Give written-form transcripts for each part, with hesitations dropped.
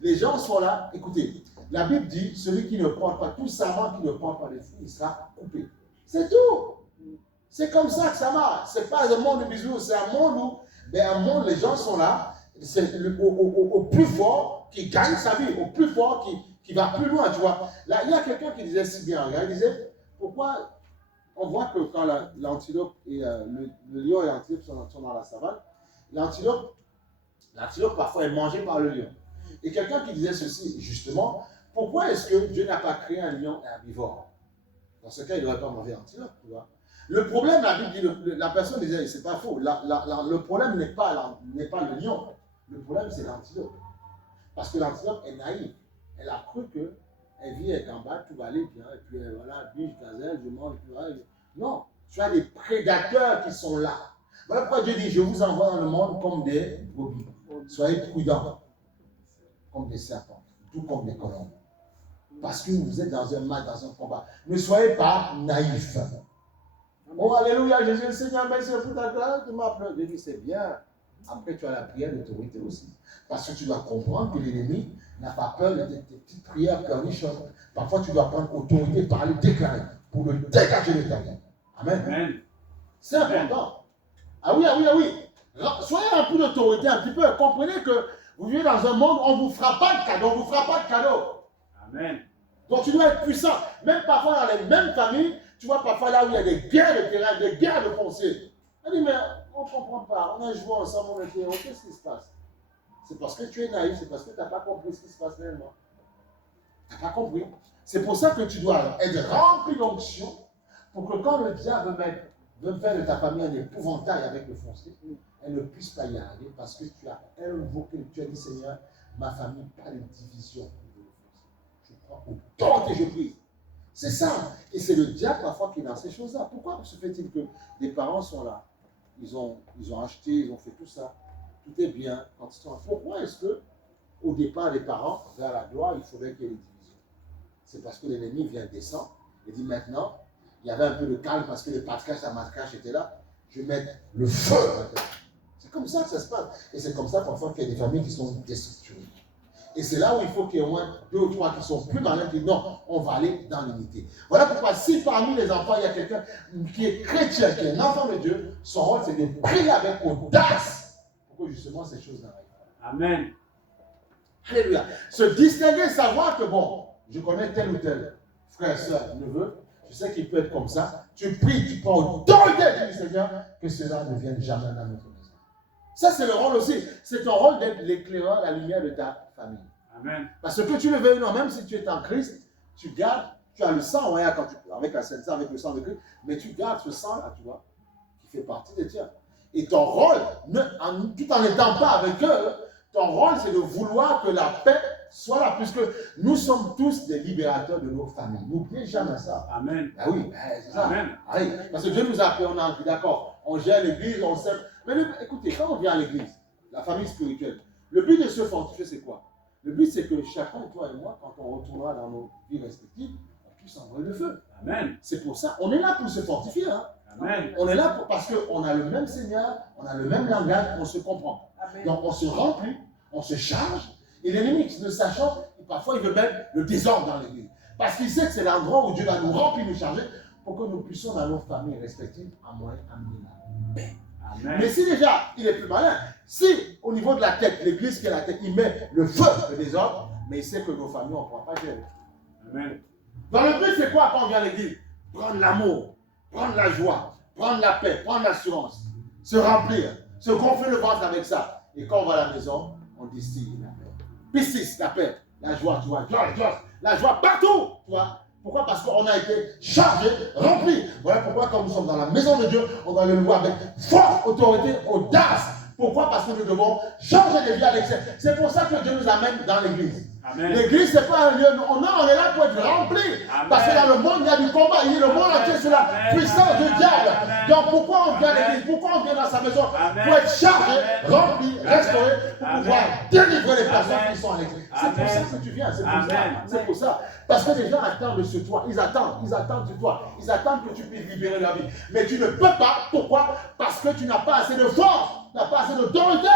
les gens sont là. Écoutez, la Bible dit, celui qui ne porte pas, tout serment qui ne porte pas de fruits, il sera coupé. C'est tout. C'est comme ça que ça marche. Ce n'est pas un monde de bisous, c'est un monde où, les gens sont là, c'est au plus fort qui gagne sa vie, au plus fort qui va plus loin, tu vois. Là, il y a quelqu'un qui disait si bien, il disait, pourquoi on voit que quand l'antilope et le lion et l'antilope sont dans la savane, l'antilope parfois est mangé par le lion. Et quelqu'un qui disait ceci, justement, pourquoi est-ce que Dieu n'a pas créé un lion herbivore? Dans ce cas, il n'aurait pas mangé l'antilope, tu vois. Le problème, la Bible dit, la personne disait, c'est pas faux, le problème n'est pas le lion, le problème c'est l'antilope. Parce que l'antilope est naïve. Elle a cru qu'elle vit avec en bas, tout va aller bien, et puis voilà, biche, gazelle, je mange, tu vois. Non, tu as des prédateurs qui sont là. Voilà pourquoi Dieu dit, je vous envoie dans le monde comme des brebis. Soyez prudents, comme des serpents, tout comme des colombes. Parce que vous êtes dans un match, dans un combat. Ne soyez pas naïfs. Oh, alléluia, Jésus, le Seigneur, merci pour ta grâce, tu m'as pleuré. Je dis, c'est bien. Après, tu as la prière d'autorité aussi. Parce que tu dois comprendre que l'ennemi n'a pas peur de tes petites prières pleurnichonnes. Parfois, tu dois prendre autorité, parler, déclarer, pour le dégager de ta vie. Amen. Amen. C'est important. Ah oui, ah oui, ah oui. Soyez un peu d'autorité, un petit peu. Comprenez que vous vivez dans un monde où on ne vous fera pas de cadeau. On ne vous fera pas de cadeau. Amen. Donc, tu dois être puissant. Même parfois, dans les mêmes familles, tu vois, parfois là où il y a des guerres de terrain, des guerres de foncier. On dit, mais on ne comprend pas. On a joué ensemble, on était, qu'est-ce qui se passe? C'est parce que tu es naïf, c'est parce que tu n'as pas compris ce qui se passe réellement. Tu n'as pas compris. C'est pour ça que tu dois être rempli d'onction pour que quand le diable veut faire de ta famille un épouvantail avec le foncier, elle ne puisse pas y arriver parce que tu as invoqué, tu as dit, Seigneur, ma famille, pas de division. Je prends autant que je prie. C'est ça. Et c'est le diable parfois qui est dans ces choses-là. Pourquoi se fait-il que les parents sont là? Ils ont acheté, ils ont fait tout ça. Tout est bien. Pourquoi est-ce que, au départ des parents, vers la gloire, il faudrait qu'il y ait des divisions? C'est parce que l'ennemi vient descendre et dit maintenant, il y avait un peu de calme parce que le patriarche, la matriarche était là. Je vais mettre le feu maintenant. C'est comme ça que ça se passe. Et c'est comme ça parfois qu'il y a des familles qui sont déstructurées. Et c'est là où il faut qu'il y ait au moins 2 ou 3 qui sont plus malins, qui disent non, on va aller dans l'unité. Voilà pourquoi si parmi les enfants, il y a quelqu'un qui est chrétien, qui est un enfant de Dieu, son rôle c'est de prier avec audace pour que justement ces choses n'arrivent pas. Amen. Alléluia. Se distinguer, savoir que bon, je connais tel ou tel frère, soeur, neveu, je sais qu'il peut être comme ça. Tu pries, tu prends autorité du Seigneur, que cela ne vienne jamais dans notre maison. Ça, c'est le rôle aussi. C'est ton rôle d'être l'éclaireur, la lumière de ta famille. Amen. Parce que tu le veuilles ou non, même si tu es en Christ, tu gardes, tu as le sang, ouais, quand avec la Sainte, avec le sang de Christ, mais tu gardes ce sang-là, tu vois, qui fait partie des tiens. Et ton rôle, tout en n'étant pas avec eux, ton rôle, c'est de vouloir que la paix soit là, puisque nous sommes tous des libérateurs de nos familles. N'oubliez jamais ça. Amen. Ah oui, c'est ça. Amen. Ah oui, parce que Dieu nous a appelés, on a dit, d'accord, on gère l'église, on sait. Mais écoutez, quand on vient à l'église, la famille spirituelle, le but de se fortifier, c'est quoi? Le but, c'est que chacun, toi et moi, quand on retournera dans nos vies respectives, on puisse envoyer le feu. Amen. C'est pour ça, on est là pour se fortifier. Hein? Amen. On est là parce qu'on a le même Seigneur, on a le même langage, on se comprend. Amen. Donc on se remplit, on se charge, et l'ennemi, ne sachant, parfois il veut mettre le désordre dans l'église. Parce qu'il sait que c'est l'endroit où Dieu va nous remplir, nous charger, pour que nous puissions dans nos familles respectives amener la paix. Amen. Mais si déjà, il est plus malin, si au niveau de la tête, l'église qui est la tête, il met le feu, le désordre, mais il sait que nos familles, on ne pourra pas gérer. Amen. Dans le but, c'est quoi quand on vient à l'église? Prendre l'amour, prendre la joie, prendre la paix, prendre l'assurance, se remplir, se gonfler le ventre avec ça. Et quand on va à la maison, on distille la paix. Piscis, la paix, la joie, tu vois, la joie partout, tu vois. Pourquoi? Parce qu'on a été chargé, rempli. Voilà pourquoi quand nous sommes dans la maison de Dieu, on doit le voir avec force, autorité, audace. Pourquoi? Parce que nous devons changer les vies à l'extérieur. C'est pour ça que Dieu nous amène dans l'église. L'église, ce n'est pas un lieu. On est là pour être rempli. Amen. Parce que dans le monde, il y a du combat. Il y a le monde entier sur la puissance du diable. Donc pourquoi on vient à l'église? Pourquoi on vient dans sa maison? Pour être chargé, rempli, restauré, pour pouvoir délivrer les personnes qui sont à l'église. C'est pour ça que tu viens. C'est pour ça. Parce que les gens attendent de ce toi. Ils attendent de toi. Ils attendent que tu puisses libérer leur vie. Mais tu ne peux pas. Pourquoi? Parce que tu n'as pas assez de force. Tu n'as pas assez d'autorité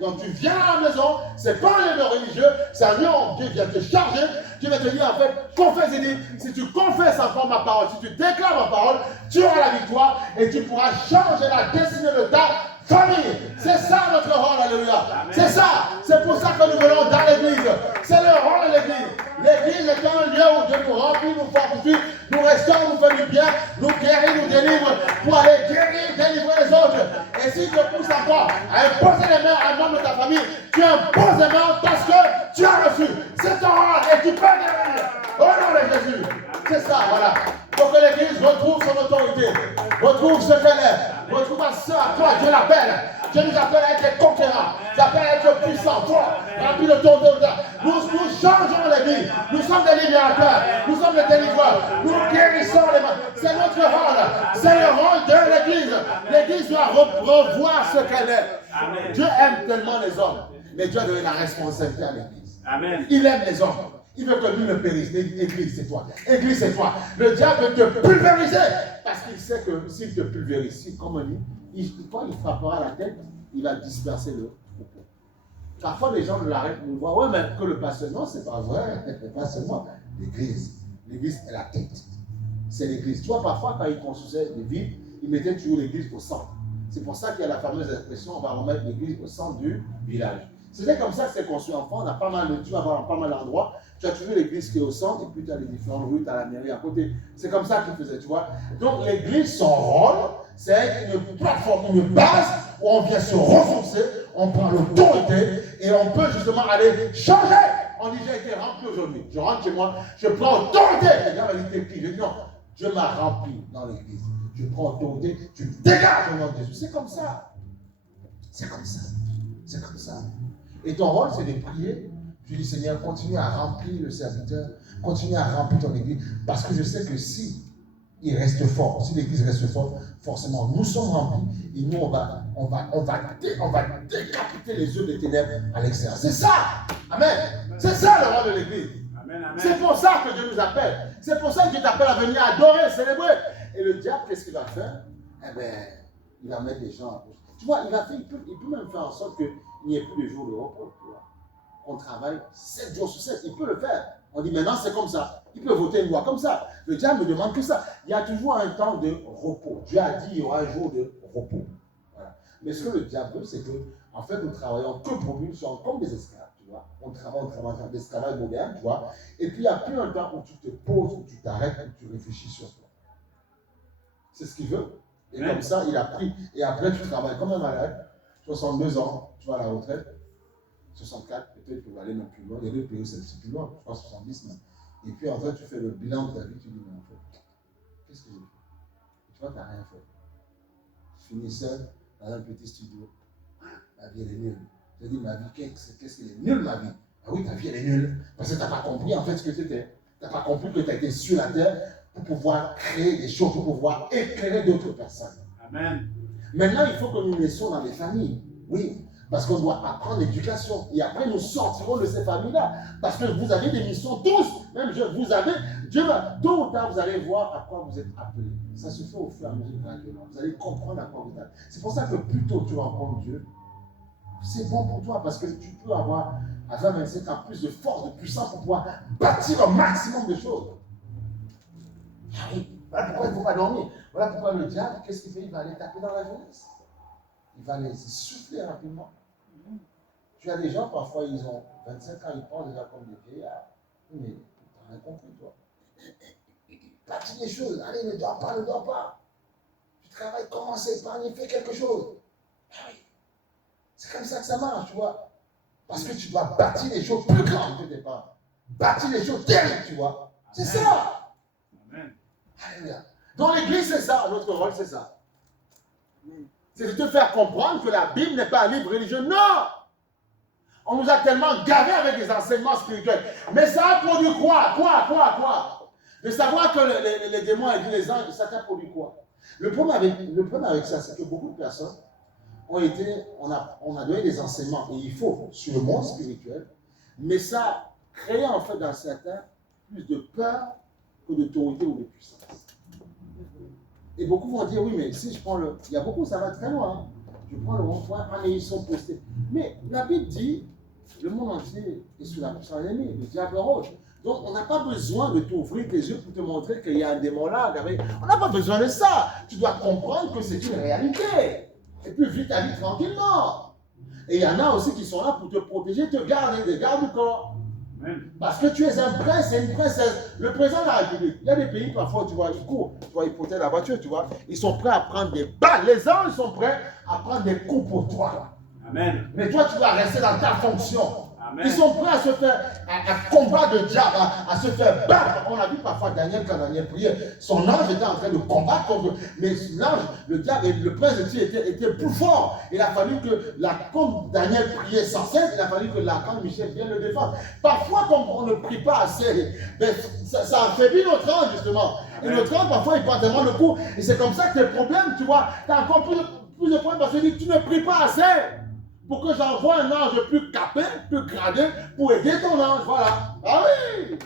Donc tu viens à la maison, c'est pas un lieu religieux, c'est un lieu où Dieu vient te charger. Dieu va te dire en fait, confesse, il dit, si tu confesses encore ma parole, si tu déclares ma parole, tu auras la victoire et tu pourras changer la destinée de ta famille. C'est ça notre rôle, alléluia. C'est ça. C'est pour ça que nous venons dans l'église. C'est le rôle de l'église. L'église est un lieu où Dieu nous remplit, nous fortifie, nous restaure, nous fait du bien, nous guérit, nous délivre pour aller guérir, délivrer les autres. Et si Dieu pousse encore à imposer les mains à un membre de ta famille, tu imposes les mains parce que tu as reçu. C'est ton rôle et tu peux guérir. Au nom de Jésus. C'est ça, voilà. Pour que l'église retrouve son autorité, retrouve ce qu'elle est, retrouve à ce à quoi Dieu l'appelle. Dieu nous appelle à être des conquérants, nous appelle à être puissants, forts, remplis de ton autorité. Nous changeons les vies, nous sommes des libérateurs, nous sommes des délivreurs, nous guérissons les mains. C'est notre rôle, c'est le rôle de l'église. L'église doit revoir ce qu'elle est. Dieu aime tellement les hommes, mais Dieu a donné la responsabilité à l'église. Il aime les hommes. Il veut que lui ne périsse. Église, c'est toi. Église, c'est toi. Le diable veut te pulvériser. Parce qu'il sait que s'il te pulvérise, comme on dit, quand il frappera la tête, il va disperser le troupeau. Parfois, les gens l'arrêtent, nous voient, ouais, mais que le pasteur, non, c'est pas vrai. Pas seulement l'église. L'église est la tête. C'est l'église. Tu vois, parfois, quand ils construisaient des villes, ils mettaient toujours l'église au centre. C'est pour ça qu'il y a la fameuse expression, on va remettre l'église au centre du village. C'était comme ça que c'est construit en France. On a pas mal de, tu vas voir pas mal d'endroits. Tu as toujours l'église qui est au centre, et puis tu as les différentes rues, tu as la mairie à côté. C'est comme ça qu'ils faisaient, tu vois. Donc l'église, son rôle, c'est une plateforme, une base où on vient se ressourcer, on prend l'autorité et on peut justement aller changer. On dit, j'ai été rempli aujourd'hui. Je rentre chez moi, je prends autorité. Les gars m'ont dit, t'es qui? Je dis, non, Dieu m'a rempli dans l'église. Je prends autorité, tu me dégages au nom de Jésus. C'est comme ça. C'est comme ça. C'est comme ça. Et ton rôle, c'est de prier. Tu dis, Seigneur, continue à remplir le serviteur, continue à remplir ton église, parce que je sais que si il reste fort, si l'église reste forte, forcément, nous sommes remplis, et nous, on va décapiter les œufs des ténèbres à l'extérieur. C'est ça! Amen! C'est ça le rôle de l'église. C'est pour ça que Dieu nous appelle. C'est pour ça que Dieu t'appelle à venir adorer, célébrer. Et le diable, qu'est-ce qu'il va faire? Eh bien, il va mettre les gens à gauche. Tu vois, il peut même faire en sorte qu'il n'y ait plus de jours de repos. Tu vois. On travaille 7 jours sur 7. Il peut le faire. On dit maintenant c'est comme ça. Il peut voter une loi comme ça. Le diable ne demande que ça. Il y a toujours un temps de repos. Dieu a dit qu'il y aura un jour de repos. Voilà. Mais ce que le diable veut, c'est que, en fait, nous travaillons que pour lui, nous sommes comme des esclaves. Tu vois. On travaille dans l'esclavage moderne, tu vois. Et puis il n'y a plus un temps où tu te poses, où tu t'arrêtes, où tu réfléchis sur toi. C'est ce qu'il veut. Et comme ça, il a pris. Et après, tu travailles comme un malade. 62 ans, tu vas à la retraite. 64, peut-être que tu vas aller même plus loin. Il y a des pays où c'est plus loin, je crois 70 même. Et puis en fait, tu fais le bilan de ta vie, tu dis, mais en fait, qu'est-ce que j'ai fait? Tu vois, tu n'as rien fait. Tu finis seul dans un petit studio. Ma vie, elle est nulle. Je dis, ma vie, qu'est-ce qu'elle est nulle, ma vie? Ah oui, ta vie, elle est nulle. Parce que tu n'as pas compris en fait ce que tu étais. Tu n'as pas compris que tu as été sur la terre pour pouvoir créer des choses, pour pouvoir éclairer d'autres personnes. Amen. Maintenant, il faut que nous laissions dans les familles. Oui. Parce qu'on doit apprendre l'éducation. Et après, nous sortirons de ces familles-là. Parce que vous avez des missions tous. Même vous avez. Dieu va. Tôt ou tard, vous allez voir à quoi vous êtes appelés. Ça se fait au fur et à mesure graduellement. Vous allez comprendre à quoi vous êtes appelés. C'est pour ça que plus tôt tu rencontres Dieu, c'est bon pour toi. Parce que tu peux avoir, à 20-27 ans, plus de force, de puissance pour pouvoir bâtir un maximum de choses. Voilà pourquoi il ne faut pas dormir. Voilà pourquoi le diable, qu'est-ce qu'il fait? Il va aller taper dans la jeunesse. Il va les souffler rapidement. Tu as des gens, parfois, ils ont 25 ans, ils pensent déjà comme des vieillards. Mais tu n'as rien compris, toi. Bâtis les choses. Allez, ne dors pas, ne dors pas. Tu travailles, commence à épargner, fais quelque chose. Ah oui. C'est comme ça que ça marche, tu vois. Parce que tu dois bâtir les choses plus grandes que tes parents. Bâtir les choses terribles, tu vois. C'est ça. Amen. Alléluia. Dans l'église, c'est ça. Notre rôle, c'est ça. C'est de te faire comprendre que la Bible n'est pas un livre religieux. Non! On nous a tellement gavés avec des enseignements spirituels. Mais ça a produit quoi? De savoir que les démons et les anges, ça a produit quoi? Le problème avec ça, c'est que beaucoup de personnes on a donné des enseignements, et il faut, sur le monde spirituel, mais ça a créé en fait dans certains plus de peur que d'autorité ou de puissance. Et beaucoup vont dire, oui, mais si je prends il y a beaucoup, ça va très loin. Hein. je prends le rond-point, ah mais ils sont postés. Mais la Bible dit, le monde entier est sous la puissance de l'ennemi, le diable rôde. Donc on n'a pas besoin de t'ouvrir tes yeux pour te montrer qu'il y a un démon là. On n'a pas besoin de ça. Tu dois comprendre que c'est une réalité. Et puis vis ta vie tranquillement. Et il y en a aussi qui sont là pour te protéger, te garder des gardes du corps. Parce que tu es un prince et une princesse. Le président de la République, il y a des pays parfois, tu vois, ils courent, tu vois, ils protègent la voiture, tu vois. Ils sont prêts à prendre des balles. Les anges sont prêts à prendre des coups pour toi. Amen. Mais toi, tu dois rester dans ta fonction. Amen. Ils sont prêts à se faire, à combattre le diable, à se faire battre. On a vu parfois Daniel, quand Daniel priait, son ange était en train de combattre contre. Mais l'ange, le diable et le prince de Tyr étaient plus forts. Il a fallu que, comme Daniel priait sans cesse, il a fallu que l'archange Michel vienne le défendre. Parfois, comme on ne prie pas assez, ben, ça affaiblit notre ange, justement. Et notre ange, parfois, il prend tellement le coup. Et c'est comme ça que tes problèmes, tu vois, tu as encore plus de problèmes parce que tu ne pries pas assez. Pour que j'envoie un ange plus capé, plus gradé, pour aider ton ange. Voilà. Ah oui!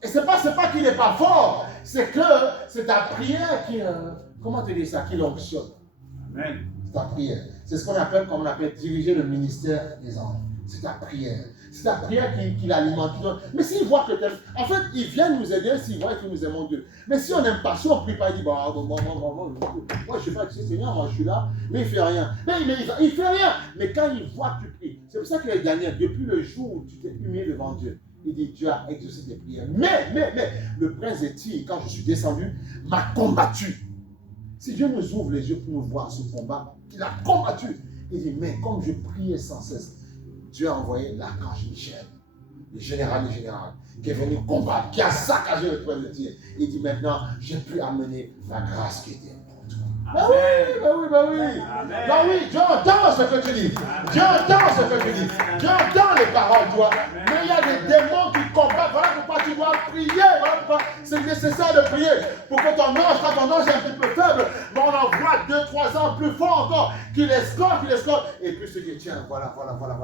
Et c'est pas qu'il n'est pas fort, c'est que c'est ta prière qui, comment te dire ça, qui l'onctionne. Amen. C'est ta prière. C'est ce qu'on appelle, comme on appelle, diriger le ministère des anges. C'est ta prière. C'est ta prière qui l'alimente. Mais s'il voit que en fait, il vient nous aider s'il voit que nous aimons Dieu. Mais si on n'aime pas, si on ne prie pas, il dit, moi, je ne sais pas, Seigneur, moi je suis là, mais il ne fait rien. Mais il ne fait rien. Mais quand il voit que tu pries, c'est pour ça qu'il est Daniel, depuis le jour où tu t'es humilié devant Dieu, il dit, Dieu a exaucé tes prières. Mais, le prince de Tyr, quand je suis descendu, m'a combattu. Si Dieu nous ouvre les yeux pour nous voir ce combat, il a combattu. Il dit, mais comme je priais sans cesse, Dieu a envoyé l'archange Michel, le général des généraux, qui est venu combattre, qui a saccagé le prince de Tyr. Il dit maintenant, j'ai pu amener la grâce qui était pour toi. Ben oui. Ben oui, Dieu entend ce que tu dis. Dieu entend ce que tu dis. Dieu entend les paroles, tu vois. Mais il y a des démons qui combattent. Voilà pourquoi tu dois prier. Voilà pourquoi c'est nécessaire de prier. Pour que ton ange, quand ton ange est un petit peu faible, mais on envoie 2-3 ans plus fort encore, qui l'escorte. Et puis se dit, tiens, voilà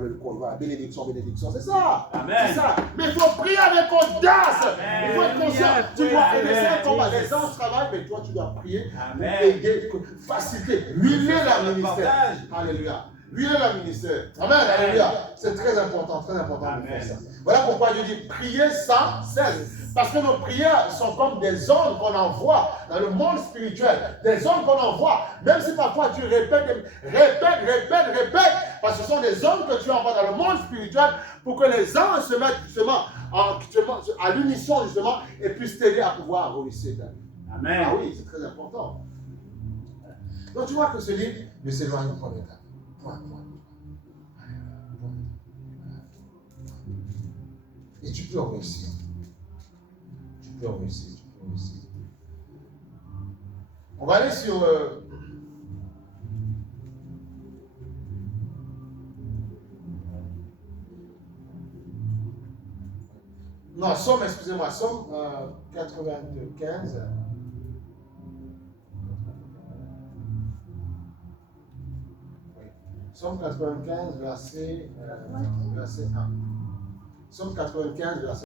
le corps, voilà, bénédiction, c'est ça. Amen. C'est ça. Mais il faut prier avec audace. Il faut être conscient. Tu dois aimer ça combat. Les anges travaillent, mais toi, tu dois prier. Amen. Pour aider, faciliter, huiler la ministère. Alléluia. Huiler la ministère. Amen. Alléluia. C'est très important de faire ça. Voilà pourquoi Dieu dit prier sans cesse. Parce que nos prières sont comme des ondes qu'on envoie dans le monde spirituel. Des ondes qu'on envoie. Même si parfois tu répètes, parce que ce sont des ondes que tu envoies dans le monde spirituel pour que les anges se mettent justement à l'unisson justement et puissent t'aider à pouvoir réussir ta vie. Amen. Ah oui, c'est très important. Donc tu vois que ce livre ne s'éloigne pas de ta vie. Point. Et tu peux réussir. On va aller sur... Non, Somme 95. Somme 95, verset 1. Somme 95, verset